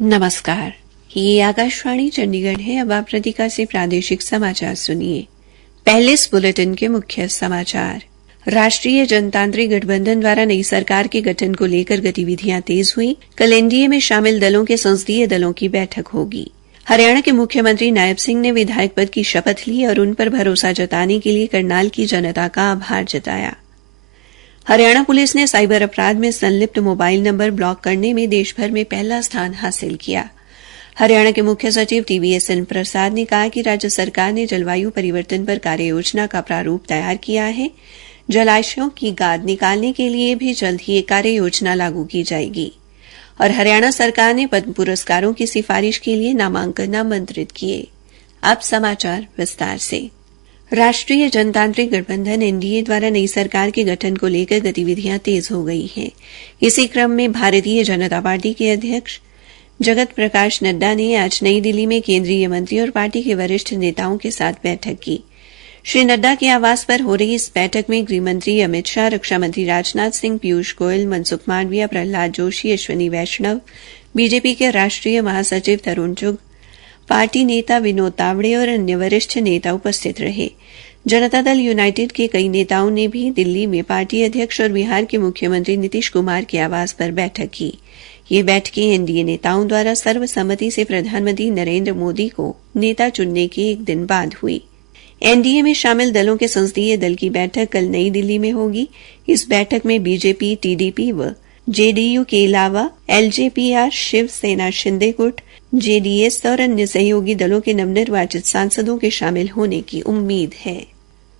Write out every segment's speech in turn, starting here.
नमस्कार, ये आकाशवाणी चंडीगढ़ है। अब आप प्रतिका से प्रादेशिक समाचार सुनिए। पहले इस बुलेटिन के मुख्य समाचार। राष्ट्रीय जनतांत्रिक गठबंधन द्वारा नई सरकार के गठन को लेकर गतिविधियां तेज हुई। कल एनडीए में शामिल दलों के संसदीय दलों की बैठक होगी। हरियाणा के मुख्यमंत्री नायब सिंह ने विधायक पद की शपथ ली और उन पर भरोसा जताने के लिए करनाल की जनता का आभार जताया। हरियाणा पुलिस ने साइबर अपराध में संलिप्त मोबाइल नंबर ब्लॉक करने में देश भर में पहला स्थान हासिल किया। हरियाणा के मुख्य सचिव TVSN प्रसाद ने कहा कि राज्य सरकार ने जलवायु परिवर्तन पर कार्य योजना का प्रारूप तैयार किया है। जलाशयों की गाद निकालने के लिए भी जल्द ही एक कार्य योजना लागू की जाएगी। और हरियाणा सरकार ने पद्म पुरस्कारों की सिफारिश के लिए नामांकन आमंत्रित किए। अब समाचार विस्तार से। राष्ट्रीय जनतांत्रिक गठबंधन एनडीए द्वारा नई सरकार के गठन को लेकर गतिविधियां तेज हो गई हैं। इसी क्रम में भारतीय जनता पार्टी के अध्यक्ष जगत प्रकाश नड्डा ने आज नई दिल्ली में केंद्रीय मंत्री और पार्टी के वरिष्ठ नेताओं के साथ बैठक की। श्री नड्डा के आवास पर हो रही इस बैठक में गृह मंत्री अमित शाह, रक्षा मंत्री राजनाथ सिंह, पीयूष गोयल, मनसुख मांडविया, प्रहलाद जोशी, अश्विनी वैष्णव, बीजेपी के राष्ट्रीय महासचिव तरुण चुग, पार्टी नेता विनोद तावड़े और अन्य वरिष्ठ नेता उपस्थित रहे। जनता दल यूनाइटेड के कई नेताओं ने भी दिल्ली में पार्टी अध्यक्ष और बिहार के मुख्यमंत्री नीतीश कुमार के आवास पर बैठक की। ये बैठकें एनडीए नेताओं द्वारा सर्वसम्मति से प्रधानमंत्री नरेंद्र मोदी को नेता चुनने के एक दिन बाद हुई। एनडीए में शामिल दलों के संसदीय दल की बैठक कल नई दिल्ली में होगी। इस बैठक में बीजेपी, टीडीपी व जेडीयू के अलावा एलजेपीआर, शिवसेना, शिंदे गुट, जेडीएस और अन्य सहयोगी दलों के नवनिर्वाचित सांसदों के शामिल होने की उम्मीद है।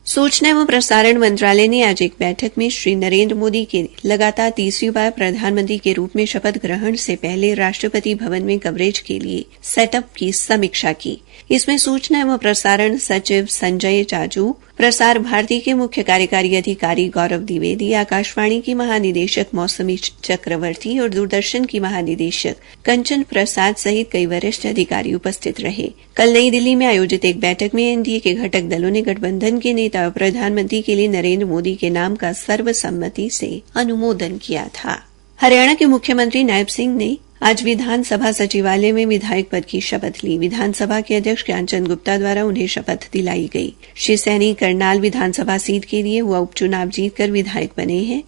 सूचना एवं प्रसारण मंत्रालय ने आज एक बैठक में श्री नरेंद्र मोदी के लगातार तीसरी बार प्रधानमंत्री के रूप में शपथ ग्रहण से पहले राष्ट्रपति भवन में कवरेज के लिए सेटअप की समीक्षा की। इसमें सूचना एवं प्रसारण सचिव संजय जाजू, प्रसार भारती के मुख्य कार्यकारी अधिकारी गौरव द्विवेदी, आकाशवाणी की महानिदेशक मौसमी चक्रवर्ती और दूरदर्शन की महानिदेशक कंचन प्रसाद सहित कई वरिष्ठ अधिकारी उपस्थित रहे। कल नई दिल्ली में आयोजित एक बैठक में एनडीए के घटक दलों ने गठबंधन के नेता और प्रधानमंत्री के लिए नरेंद्र मोदी के नाम का सर्वसम्मति से अनुमोदन किया था। हरियाणा के मुख्यमंत्री नायब सिंह ने आज विधानसभा सचिवालय में विधायक पद की शपथ ली। विधानसभा के अध्यक्ष ज्ञानचंद गुप्ता द्वारा उन्हें शपथ दिलाई गई। श्री सैनी करनाल विधानसभा सीट के लिए हुआ उपचुनाव जीतकर विधायक बने हैं।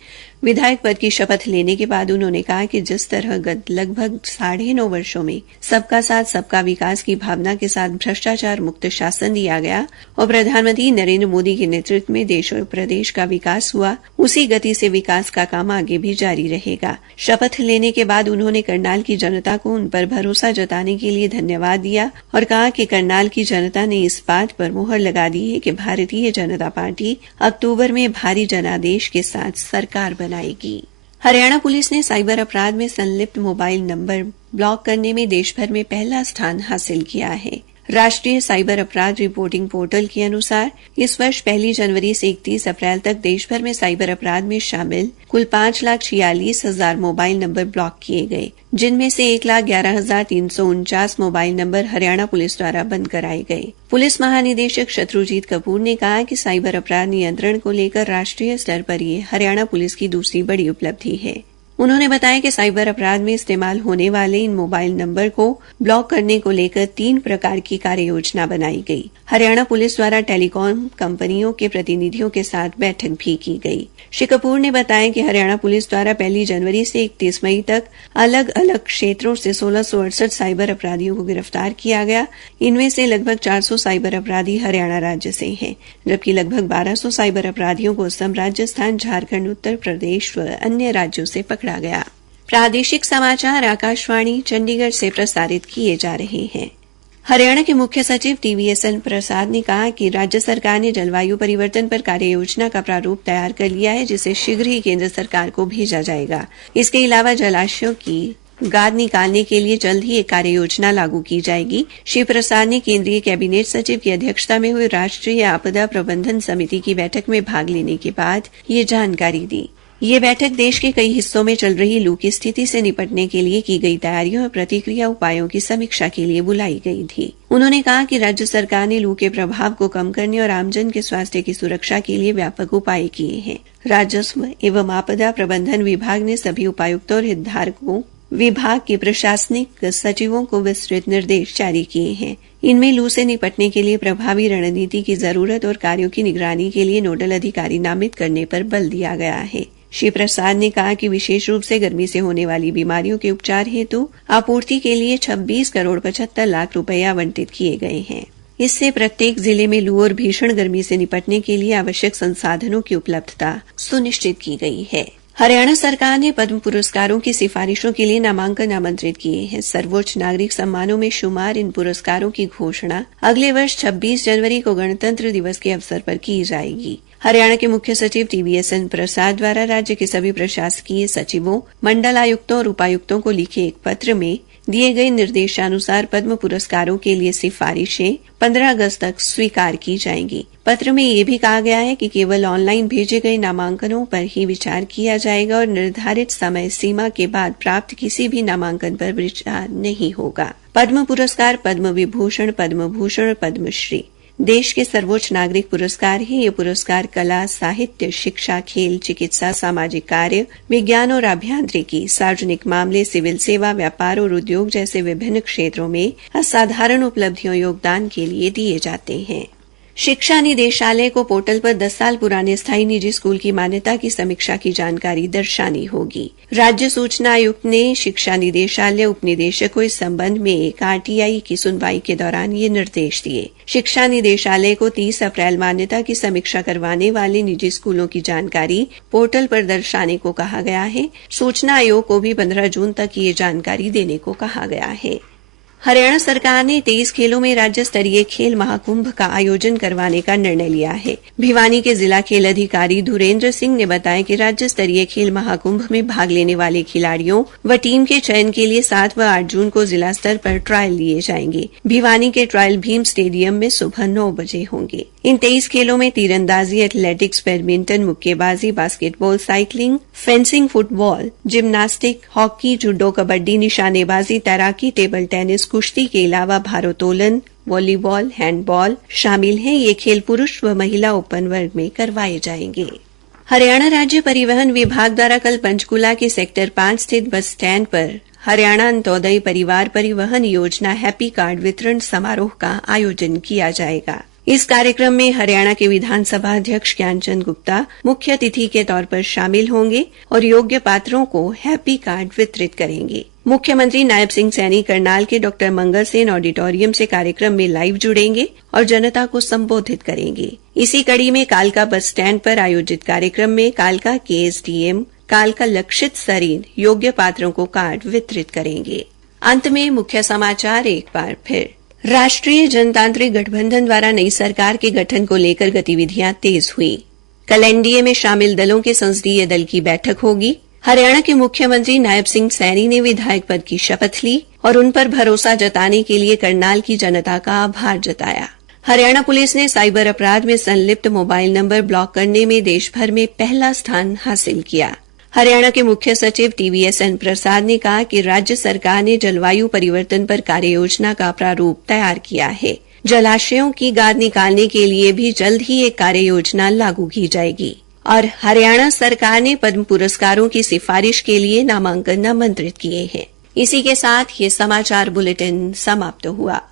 विधायक पद की शपथ लेने के बाद उन्होंने कहा कि जिस तरह गत लगभग 9.5 वर्षों में सबका साथ सबका विकास की भावना के साथ भ्रष्टाचार मुक्त शासन दिया गया और प्रधानमंत्री नरेंद्र मोदी के नेतृत्व में देश और प्रदेश का विकास हुआ, उसी गति से विकास का काम आगे भी जारी रहेगा। शपथ लेने के बाद उन्होंने करनाल की जनता को उन पर भरोसा जताने के लिए धन्यवाद दिया और कहा कि करनाल की जनता ने इस बात पर मुहर लगा दी है कि भारतीय जनता पार्टी अक्टूबर में भारी जनादेश के साथ सरकार बनाएगी। हरियाणा पुलिस ने साइबर अपराध में संलिप्त मोबाइल नंबर ब्लॉक करने में देश भर में पहला स्थान हासिल किया है। राष्ट्रीय साइबर अपराध रिपोर्टिंग पोर्टल के अनुसार इस वर्ष 1 जनवरी से 31 अप्रैल तक देश भर में साइबर अपराध में शामिल कुल 5,46,000 मोबाइल नंबर ब्लॉक किए गए, जिनमें से 1,11,349 मोबाइल नंबर हरियाणा पुलिस द्वारा बंद कराए गए। पुलिस महानिदेशक शत्रुजीत कपूर ने कहा कि साइबर अपराध नियंत्रण को लेकर राष्ट्रीय स्तर पर यह हरियाणा पुलिस की दूसरी बड़ी उपलब्धि है। उन्होंने बताया कि साइबर अपराध में इस्तेमाल होने वाले इन मोबाइल नंबर को ब्लॉक करने को लेकर 3 प्रकार की कार्य योजना बनाई गई। हरियाणा पुलिस द्वारा टेलीकॉम कंपनियों के प्रतिनिधियों के साथ बैठक भी की गई। श्री कपूर ने बताया कि हरियाणा पुलिस द्वारा 1 जनवरी से 31 मई तक अलग अलग क्षेत्रों से 1668 साइबर अपराधियों को गिरफ्तार किया गया। इनमें से लगभग 400 साइबर अपराधी हरियाणा राज्य से हैं, जबकि लगभग 1200 साइबर अपराधियों को असम, राजस्थान, झारखंड, उत्तर प्रदेश व अन्य राज्यों से पकड़ा गया। प्रादेशिक समाचार आकाशवाणी चंडीगढ़ से प्रसारित किए जा रहे हैं। हरियाणा के मुख्य सचिव TVSN प्रसाद ने कहा कि राज्य सरकार ने जलवायु परिवर्तन पर कार्य योजना का प्रारूप तैयार कर लिया है, जिसे शीघ्र ही केंद्र सरकार को भेजा जाएगा। इसके अलावा जलाशयों की गाद निकालने के लिए जल्द ही एक कार्य योजना लागू की जाएगी। श्री प्रसाद ने केंद्रीय कैबिनेट सचिव की अध्यक्षता में हुई राष्ट्रीय आपदा प्रबंधन समिति की बैठक में भाग लेने के बाद ये जानकारी दी। ये बैठक देश के कई हिस्सों में चल रही लू की स्थिति से निपटने के लिए की गई तैयारियों और प्रतिक्रिया उपायों की समीक्षा के लिए बुलाई गई थी। उन्होंने कहा कि राज्य सरकार ने लू के प्रभाव को कम करने और आमजन के स्वास्थ्य की सुरक्षा के लिए व्यापक उपाय किए हैं। राजस्व एवं आपदा प्रबंधन विभाग ने सभी उपायुक्तों और हितधारकों विभाग के प्रशासनिक सचिवों को विस्तृत निर्देश जारी किए हैं। इनमें लू से निपटने के लिए प्रभावी रणनीति की जरूरत और कार्यों की निगरानी के लिए नोडल अधिकारी नामित करने पर बल दिया गया है। श्री प्रसाद ने कहा कि विशेष रूप से गर्मी से होने वाली बीमारियों के उपचार हेतु आपूर्ति के लिए 26 करोड़ 75 लाख रुपए आवंटित किए गए हैं। इससे प्रत्येक जिले में लू और भीषण गर्मी से निपटने के लिए आवश्यक संसाधनों की उपलब्धता सुनिश्चित की गई है। हरियाणा सरकार ने पद्म पुरस्कारों की सिफारिशों के लिए नामांकन आमंत्रित किए हैं। सर्वोच्च नागरिक सम्मानों में शुमार इन पुरस्कारों की घोषणा अगले वर्ष 26 जनवरी को गणतंत्र दिवस के अवसर पर की जाएगी। हरियाणा के मुख्य सचिव TVSN प्रसाद द्वारा राज्य के सभी प्रशासकीय सचिवों, मंडल आयुक्तों और उपायुक्तों को लिखे एक पत्र में दिए गए निर्देशानुसार पद्म पुरस्कारों के लिए सिफारिशें 15 अगस्त तक स्वीकार की जाएंगी। पत्र में यह भी कहा गया है कि केवल ऑनलाइन भेजे गए नामांकनों पर ही विचार किया जाएगा और निर्धारित समय सीमा के बाद प्राप्त किसी भी नामांकन पर विचार नहीं होगा। पद्म पुरस्कार, पद्म विभूषण, पद्म भूषण और पद्मश्री देश के सर्वोच्च नागरिक पुरस्कार हैं। ये पुरस्कार कला, साहित्य, शिक्षा, खेल, चिकित्सा, सामाजिक कार्य, विज्ञान और अभियांत्रिकी, सार्वजनिक मामले, सिविल सेवा, व्यापार और उद्योग जैसे विभिन्न क्षेत्रों में असाधारण उपलब्धियों योगदान के लिए दिए जाते हैं। शिक्षा निदेशालय को पोर्टल पर 10 साल पुराने स्थायी निजी स्कूल की मान्यता की समीक्षा की जानकारी दर्शानी होगी। राज्य सूचना आयुक्त ने शिक्षा निदेशालय उपनिदेशक को इस संबंध में एक RTI की सुनवाई के दौरान ये निर्देश दिए। शिक्षा निदेशालय को 30 अप्रैल मान्यता की समीक्षा करवाने वाले निजी स्कूलों की जानकारी पोर्टल पर दर्शाने को कहा गया है। सूचना आयोग को भी 15 जून तक ये जानकारी देने को कहा गया है। हरियाणा सरकार ने 23 खेलों में राज्य स्तरीय खेल महाकुंभ का आयोजन करवाने का निर्णय लिया है। भिवानी के जिला खेल अधिकारी धुरेंद्र सिंह ने बताया कि राज्य स्तरीय खेल महाकुंभ में भाग लेने वाले खिलाड़ियों व टीम के चयन के लिए 7 व 8 जून को जिला स्तर पर ट्रायल लिए जाएंगे। भिवानी के ट्रायल भीम स्टेडियम में सुबह 9 बजे होंगे। इन 23 खेलों में तीरंदाजी, एथलेटिक्स, बैडमिंटन, मुक्केबाजी, basketball, cycling, fencing, football, gymnastic, hockey, judo, kabaddi, निशानेबाजी, तैराकी, टेबल टेनिस, कुश्ती के अलावा भारोत्तोलन, वॉलीबॉल, हैंडबॉल शामिल हैं। ये खेल पुरुष व महिला ओपन वर्ग में करवाए जाएंगे। हरियाणा राज्य परिवहन विभाग द्वारा कल पंचकूला के सेक्टर 5 स्थित बस स्टैंड पर हरियाणा अंत्योदय परिवार परिवहन योजना हैप्पी कार्ड वितरण समारोह का आयोजन किया जाएगा। इस कार्यक्रम में हरियाणा के विधानसभा अध्यक्ष ज्ञानचंद गुप्ता मुख्य अतिथि के तौर पर शामिल होंगे और योग्य पात्रों को हैप्पी कार्ड वितरित करेंगे। मुख्यमंत्री नायब सिंह सैनी करनाल के डॉ मंगल सेन ऑडिटोरियम से कार्यक्रम में लाइव जुड़ेंगे और जनता को संबोधित करेंगे। इसी कड़ी में कालका बस स्टैंड पर आयोजित कार्यक्रम में कालका के SDM कालका लक्षित सरीन योग्य पात्रों को कार्ड वितरित करेंगे। अंत में मुख्य समाचार एक बार फिर। राष्ट्रीय जनतांत्रिक गठबंधन द्वारा नई सरकार के गठन को लेकर गतिविधियां तेज हुई। कल NDA में शामिल दलों के संसदीय दल की बैठक होगी। हरियाणा के मुख्यमंत्री नायब सिंह सैनी ने विधायक पद की शपथ ली और उन पर भरोसा जताने के लिए करनाल की जनता का आभार जताया। हरियाणा पुलिस ने साइबर अपराध में संलिप्त मोबाइल नंबर ब्लॉक करने में देश भर में पहला स्थान हासिल किया। हरियाणा के मुख्य सचिव TVSN प्रसाद ने कहा कि राज्य सरकार ने जलवायु परिवर्तन पर कार्ययोजना का प्रारूप तैयार किया है। जलाशयों की गाद निकालने के लिए भी जल्द ही एक कार्ययोजना लागू की जाएगी। और हरियाणा सरकार ने पद्म पुरस्कारों की सिफारिश के लिए नामांकन आमंत्रित किए हैं। इसी के साथ ये समाचार बुलेटिन समाप्त हुआ।